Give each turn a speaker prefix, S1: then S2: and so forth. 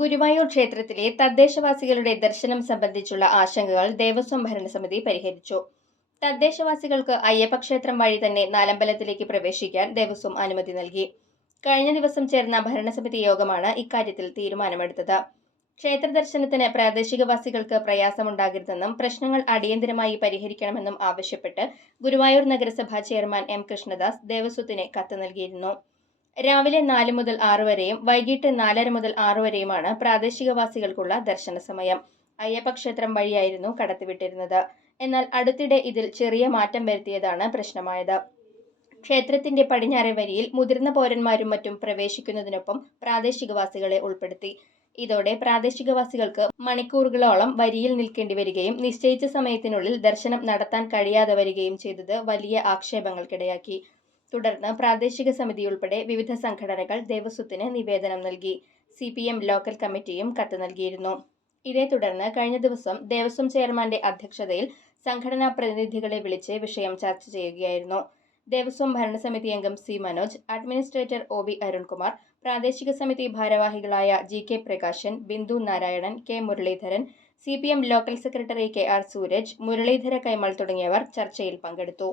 S1: ഗുരുവായൂർ ക്ഷേത്രത്തിലെ തദ്ദേശവാസികളുടെ ദർശനം സംബന്ധിച്ചുള്ള ആശങ്കകൾ ദേവസ്വം ഭരണസമിതി പരിഹരിച്ചു. തദ്ദേശവാസികൾക്ക് അയ്യപ്പക്ഷേത്രം വഴി തന്നെ നാലമ്പലത്തിലേക്ക് പ്രവേശിക്കാൻ ദേവസ്വം അനുമതി നൽകി. കഴിഞ്ഞ ദിവസം ചേർന്ന ഭരണസമിതി യോഗമാണ് ഇക്കാര്യത്തിൽ തീരുമാനമെടുത്തത്. ക്ഷേത്ര ദർശനത്തിന് പ്രാദേശികവാസികൾക്ക് പ്രയാസമുണ്ടാകരുതെന്നും പ്രശ്നങ്ങൾ അടിയന്തരമായി പരിഹരിക്കണമെന്നും ആവശ്യപ്പെട്ട് ഗുരുവായൂർ നഗരസഭാ ചെയർമാൻ എം കൃഷ്ണദാസ് ദേവസ്വത്തിന് കത്ത് നൽകിയിരുന്നു. രാവിലെ നാല് മുതൽ ആറ് വരെയും വൈകിട്ട് നാലര മുതൽ ആറ് വരെയുമാണ് പ്രാദേശികവാസികൾക്കുള്ള ദർശന സമയം. അയ്യപ്പക്ഷേത്രം വഴിയായിരുന്നു കടത്തിവിട്ടിരുന്നത്. എന്നാൽ അടുത്തിടെ ഇതിൽ ചെറിയ മാറ്റം വരുത്തിയതാണ് പ്രശ്നമായത്. ക്ഷേത്രത്തിന്റെ പടിഞ്ഞാറെ വരിയിൽ മുതിർന്ന പൗരന്മാരും മറ്റും പ്രവേശിക്കുന്നതിനൊപ്പം പ്രാദേശികവാസികളെ ഉൾപ്പെടുത്തി. ഇതോടെ പ്രാദേശികവാസികൾക്ക് മണിക്കൂറുകളോളം വരിയിൽ നിൽക്കേണ്ടി വരികയും നിശ്ചയിച്ച സമയത്തിനുള്ളിൽ ദർശനം നടത്താൻ കഴിയാതെ വരികയും ചെയ്തത് വലിയ ആക്ഷേപങ്ങൾക്കിടയാക്കി. തുടർന്ന് പ്രാദേശിക സമിതി ഉൾപ്പെടെ വിവിധ സംഘടനകൾ ദേവസ്വത്തിന് നിവേദനം നൽകി. സി പി എം ലോക്കൽ കമ്മിറ്റിയും കത്ത് നൽകിയിരുന്നു. ഇതേ തുടർന്ന് കഴിഞ്ഞ ദിവസം ദേവസ്വം ചെയർമാന്റെ അധ്യക്ഷതയിൽ സംഘടനാ പ്രതിനിധികളെ വിളിച്ച് വിഷയം ചർച്ച ചെയ്യുകയായിരുന്നു. ദേവസ്വം ഭരണസമിതി അംഗം C Manoj administrator O V Arunkumar പ്രാദേശിക സമിതി ഭാരവാഹികളായ G K Prakashan Bindu Narayanan K Muraleedharan C P M local secretary K R Sooraj Muraleedhara Kaimal തുടങ്ങിയവർ ചർച്ചയിൽ പങ്കെടുത്തു.